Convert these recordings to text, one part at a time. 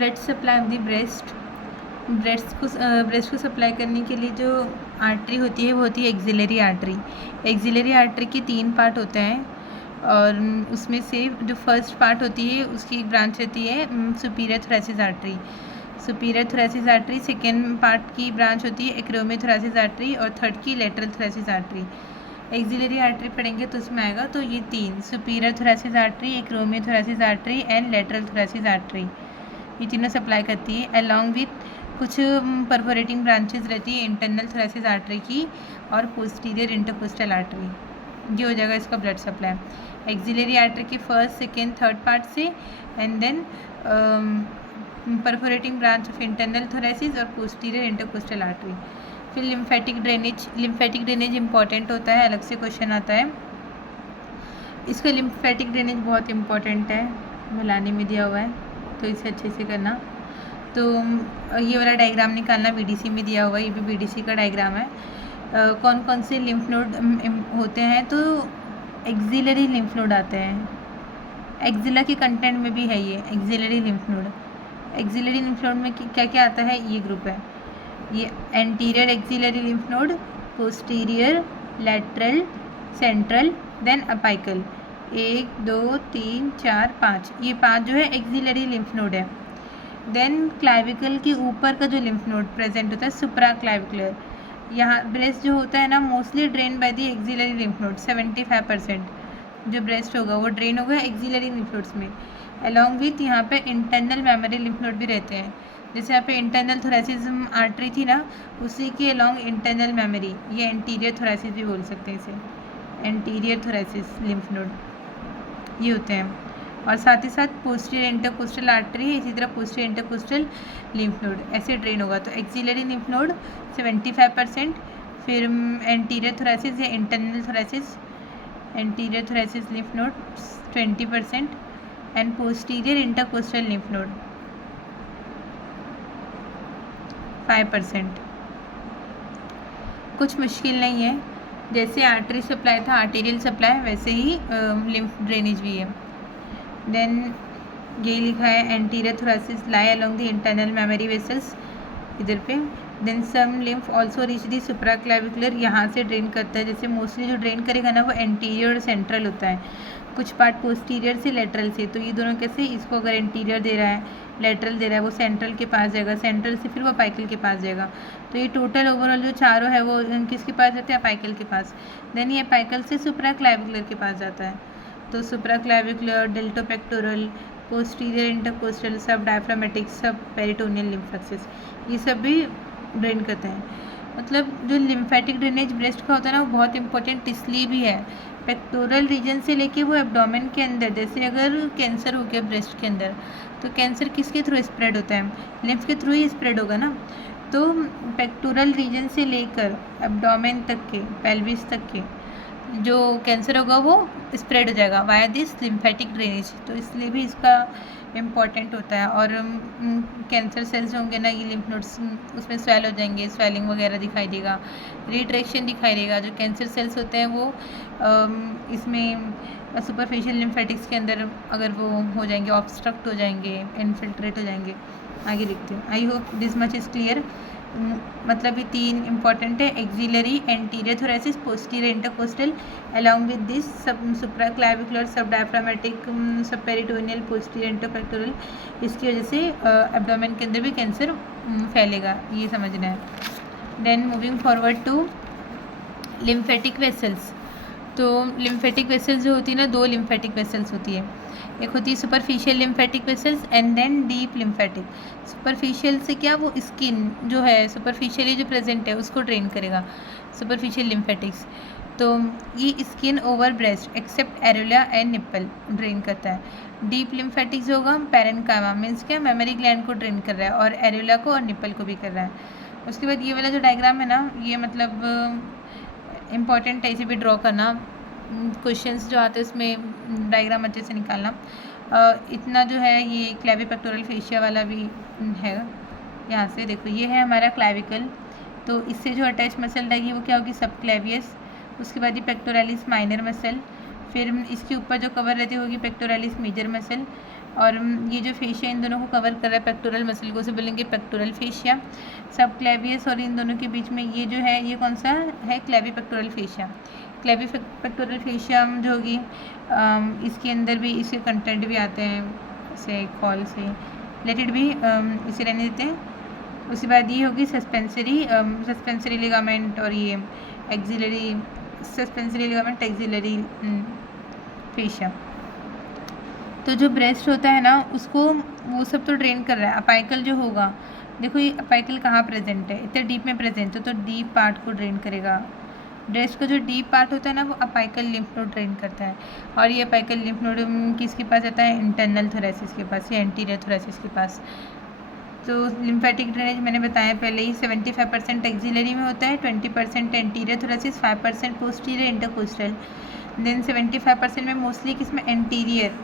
Blood supply of the breast को supply करने के लिए जो आर्टरी होती है वो होती है एक्सिलरी आर्टरी। एक्सिलरी आर्टरी के 3 पार्ट होते हैं और उसमें से जो फर्स्ट पार्ट होती है उसकी एक ब्रांच होती है superior thoracic artery. Superior thoracic artery second part की ब्रांच होती है एक्रोमियोथोरेसिक आर्टरी और थर्ड की lateral thoracic artery. Axillary artery पढ़ेंगे तो उसमें आएगा तो ये 3 superior thoracic artery, acromiothoracic artery and lateral thoracic artery, ये तीनों सप्लाई करती है अलॉन्ग विथ कुछ परफोरेटिंग ब्रांचेस रहती है इंटरनल थोरेसिक आर्टरी की और पोस्टीरियर इंटरकोस्टल आर्टरी। ये हो जाएगा इसका ब्लड सप्लाई एक्सिलरी आर्टरी के फर्स्ट सेकेंड थर्ड पार्ट से and then perforating branch of internal thoracic और पोस्टीरियर इंटरकोस्टल आर्टरी। फिर लिम्फेटिक ड्रेनेज इंपॉर्टेंट होता है, अलग से क्वेश्चन आता है इसका। लिम्फेटिक ड्रेनेज बहुत इंपॉर्टेंट है, भलाने में दिया हुआ है तो इसे अच्छे से करना। तो ये वाला डायग्राम निकालना, बीडीसी में दिया हुआ है, ये भी बीडीसी का डायग्राम है। कौन कौन से लिम्फ नोड होते हैं तो एक्सिलरी लिम्फ नोड आते हैं, एक्सिला के कंटेंट में भी है ये axillary lymph node. Axillary lymph node में क्या क्या आता है, ये ग्रुप है, ये anterior axillary lymph node, posterior, lateral, central, then apical. 1 2 3 4 5, ये 5 जो है एक्सिलरी लिम्फ नोड है। देन क्लाविकल के ऊपर का जो लिम्फ नोड प्रेजेंट होता है सुप्रा क्लाविकुलर, यहाँ ब्रेस्ट जो होता है ना mostly drain by the axillary lymph node. 75% जो ब्रेस्ट होगा वो ड्रेन होगा एक्सिलरी लिम्फ नोड्स में। अलॉन्ग विथ यहाँ पे इंटरनल मेमोरी लिम्फ नोड भी रहते हैं, जैसे यहाँ पे इंटरनल थोरेसिस आर्टरी थी ना, उसी के अलॉन्ग इंटरनल मेमोरी, ये एंटीरियर थोरेसिस भी बोल सकते हैं इसे, एंटीरियर थोरेसिस लिम्फ नोड ये होते हैं। और साथ ही साथ पोस्टीरियर इंटरकोस्टल आर्टरी है, इसी तरह पोस्टीरियर इंटरकोस्टल लिम्फ नोड ऐसे ड्रेन होगा। तो एक्सिलरी लिम्फ नोड 75%, फिर एंटीरियर थोरेसिस या internal thoracic, anterior thoracic lymph node 20% and posterior intercostal lymph node 5%। कुछ मुश्किल नहीं है, जैसे आर्टरी सप्लाई था आर्टेरियल सप्लाई, वैसे ही लिम्फ ड्रेनेज भी है। देन ये लिखा है anterior thoracic lie along the internal mammary vessels इधर पे। Then some lymph also reach the supraclavicular, यहाँ से ड्रेन करता है, जैसे मोस्टली जो ड्रेन करेगा ना वो एंटीरियर और सेंट्रल होता है, कुछ पार्ट पोस्टीरियर से लेटरल से। तो ये दोनों कैसे, इसको अगर एंटीरियर दे रहा है, लेटरल दे रहा है, वो सेंट्रल के पास जाएगा, सेंट्रल से फिर वो अपाइकल के पास जाएगा। तो ये टोटल ओवरऑल जो चारों है वो किसके पास जाते हैं, अपाइकल के पास। देन ये अपाइकल से सुप्रा क्लाविकुलर के पास जाता है, तो सुप्रा क्लाविकुलर, डेल्टोपेक्टोरल, पोस्टीरियर इंटरकोस्टल, सब डायफ्रामेटिक, सब पेरिटोनियल लिम्फेक्सिस, ये सब भी ड्रेन करते हैं। मतलब जो लिम्फेटिक ड्रेनेज ब्रेस्ट का होता है ना वो बहुत इंपॉर्टेंट इसलिए भी है, पेक्टोरल रीजन से लेके वो एब्डोमेन के अंदर, जैसे अगर कैंसर हो गया ब्रेस्ट के अंदर तो कैंसर किसके थ्रू स्प्रेड होता है, लिम्फ के थ्रू ही स्प्रेड होगा ना। तो पेक्टोरल रीजन से लेकर एब्डोमेन तक के, पेल्विस तक के जो कैंसर होगा वो स्प्रेड हो जाएगा वाया दिस लिम्फेटिक ड्रेनेज, तो इसलिए भी इसका इम्पॉर्टेंट होता है। और कैंसर सेल्स होंगे ना ये लिम्फ नोड्स, उसमें स्वेल हो जाएंगे, स्वेलिंग वगैरह दिखाई देगा, रिट्रैक्शन दिखाई देगा। जो कैंसर सेल्स होते हैं वो इसमें सुपरफिशियल लिम्फेटिक्स के अंदर अगर वो हो जाएंगे, ऑब्स्ट्रक्ट हो जाएंगे, इन्फिल्ट्रेट हो जाएंगे। आगे लिखते हैं, I hope this much is clear. मतलब ये 3 इंपॉर्टेंट है, axillary, anterior thoracic, posterior intercostal, along with this सब सुप्रा क्लाविकुलर, सब डायफ्रामेटिक, सब पेरिटोनियल, पोस्टीरियर इंटरपेक्टोरल। इसकी वजह से एब्डोमेन के अंदर भी कैंसर फैलेगा, ये समझना है। Then moving forward to lymphatic vessels. तो लिम्फेटिक वेसल्स जो होती है ना, 2 लिम्फेटिक वेसल्स होती है, एक होती है superficial lymphatic vessels and then deep lymphatic. Superficial से क्या, वो स्किन जो है सुपरफिशियली जो प्रेजेंट है उसको ड्रेन करेगा, सुपरफिशियल लिम्फेटिक्स। तो ये skin over breast except areola and nipple drain करता है। डीप लिम्फेटिक्स जो होगा पैरेन्काइमा, मीन्स क्या, मेमोरी ग्लैंड को ड्रेन कर रहा है, और एरेला को और निप्पल को भी कर रहा है। उसके बाद ये वाला जो डायग्राम है ना, ये मतलब इम्पॉर्टेंट है, इसे भी ड्रॉ करना, क्वेश्चंस जो आते हैं उसमें डायग्राम अच्छे से निकालना। इतना जो है ये क्लेविपेक्टोरल फेशिया वाला भी है, यहाँ से देखो ये है हमारा क्लेविकल, तो इससे जो अटैच मसल रहेगी वो क्या होगी, सब क्लेवियस। उसके बाद ये पेक्टोरलिस माइनर मसल, फिर इसके ऊपर जो कवर रहती होगी पेक्टोरलिस मेजर मसल, और ये जो फेशिया इन दोनों को कवर कर रहा है पेक्टोरल मसल को, उसे बोलेंगे पेक्टोरल फेशिया। सब क्लेवियस और इन दोनों के बीच में ये जो है ये कौन सा है, क्लेवी पेक्टोरल फेशिया। क्लेवी पेक्टोरल फेशिया जो होगी इसके अंदर भी इसके कंटेंट भी आते हैं से कॉल से रिलेटेड भी, इसे रहने देते हैं। उसके बाद ये होगी सस्पेंसरी लिगामेंट और ये axillary suspensory ligament axillary fascia. तो जो ब्रेस्ट होता है ना उसको वो सब तो ड्रेन कर रहा है। अपाइकल जो होगा, देखो ये अपाइकल कहाँ प्रेजेंट है, इतना डीप में प्रेजेंट है, तो डीप पार्ट को ड्रेन करेगा। ब्रेस्ट का जो डीप पार्ट होता है ना वो अपाइकल लिम्फ नोड ड्रेन करता है। और ये अपाइकल लिम्फ नोड किसके पास आता है, इंटरनल थोरेसिस के पास या एंटीरियर थोरेसिस के पास। तो लिम्फेटिक ड्रेनेज मैंने बताया पहले ही 75% एक्सिलरी में होता है, 20% anterior thoracic, 5% posterior intercostal, then 75% में मोस्टली किसमें एंटीरियर,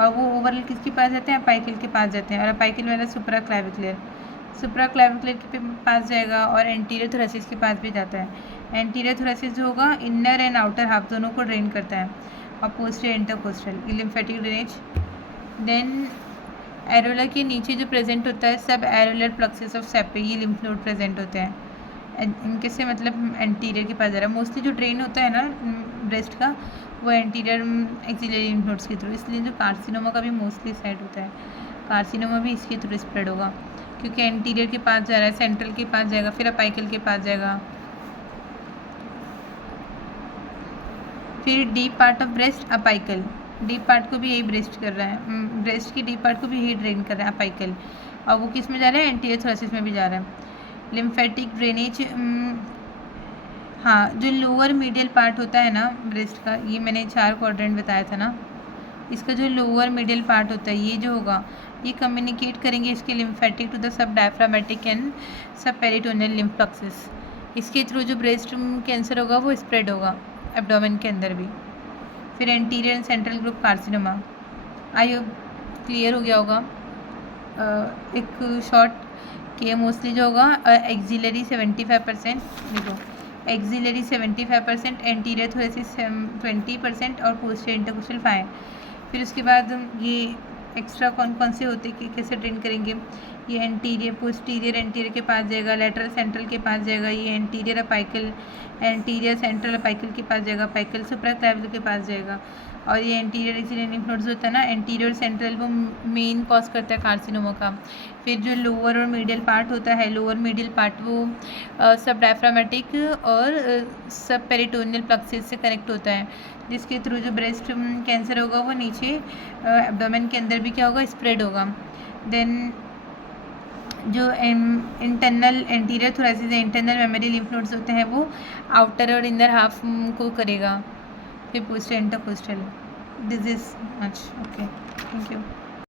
और वो ओवरऑल किसके पास जाते हैं, अपाइकल के पास जाते हैं। और अपाइकल वाला सुप्रा क्लाविकुलर के पास जाएगा और एंटीरियर थोरेसिस के पास भी जाता है। एंटीरियर थोरेसिस जो होगा इनर एंड आउटर हाफ दोनों को ड्रेन करता है, और पोस्टीरियर इंटरकोस्टल ये लिम्फेटिक ड्रेनेज। देन एरोला के नीचे जो प्रेजेंट होता है सब एरोलर प्लक्सेस ऑफ सेपे, ये लिम्फ नोड प्रेजेंट होते हैं इनके से, मतलब एंटीरियर के पास जा रहा है। मोस्टली जो ड्रेन होता है ना ब्रेस्ट का वो एंटीरियर एक्सिलरी लिम्फ नोड्स के थ्रू, इसलिए जो कार्सिनोमा का भी मोस्टली साइड होता है, कार्सिनोमा भी इसके थ्रू स्प्रेड होगा क्योंकि एंटीरियर के पास जा रहा है, सेंट्रल के पास जाएगा, फिर अपाइकल के पास जाएगा। फिर deep part of breast apical, deep part को भी यही ब्रेस्ट कर रहा है, ब्रेस्ट की डीप पार्ट को भी यही ड्रेन कर रहा है अपाइकल, और वो किस में जा रहा है, एंटीरियर थोरेसिस में भी जा रहा है। लिम्फेटिक ड्रेनेज, हाँ जो लोअर मीडियल पार्ट होता है ना ब्रेस्ट का, ये मैंने 4 क्वाड्रेंट बताया था ना, इसका जो लोअर मीडियल पार्ट होता है ये जो होगा ये कम्युनिकेट करेंगे इसके lymphatic to the subdiaphragmatic and subperitoneal lymph plexuses, इसके थ्रू जो ब्रेस्ट कैंसर होगा वो स्प्रेड होगा एब्डोमेन के अंदर भी। फिर anterior and central group carcinoma, I hope clear हो गया होगा। एक शॉर्ट के मोस्टली जो होगा एक्सिलरी 75%, देखो एक्सिलरी 75%, एंटीरियर थोरेसिस 20% और पोस्टीरियर इंटरकोस्टल 5। फिर उसके बाद ये एक्स्ट्रा कौन से होते कि कैसे ड्रेन करेंगे, ये एंटीरियर पोस्टीरियर एंटीरियर के पास जाएगा, लेटरल सेंट्रल के पास जाएगा, ये anterior apical anterior central apical के पास जाएगा, अपाइकल सुप्रा क्लैविकुलर के पास जाएगा। और ये एंटीरियर एक्सिलरी लिम्फ नोड्स होता है ना एंटीरियर सेंट्रल, वो मेन कॉज करता है कार्सिनोमा का। फिर जो लोअर और मिडियल पार्ट होता है, लोअर मिडियल पार्ट वो सब डायफ्रामेटिक और सब पेरिटोनियल प्लक्सेस से कनेक्ट होता है, जिसके थ्रू जो ब्रेस्ट कैंसर होगा वो नीचे एब्डोमेन के अंदर भी क्या होगा, स्प्रेड होगा। देन जो internal anterior thoracic internal memory lymph nodes होते हैं वो आउटर और इनर हाफ को करेगा। फिर posterior intercostal, this is much okay, thank you.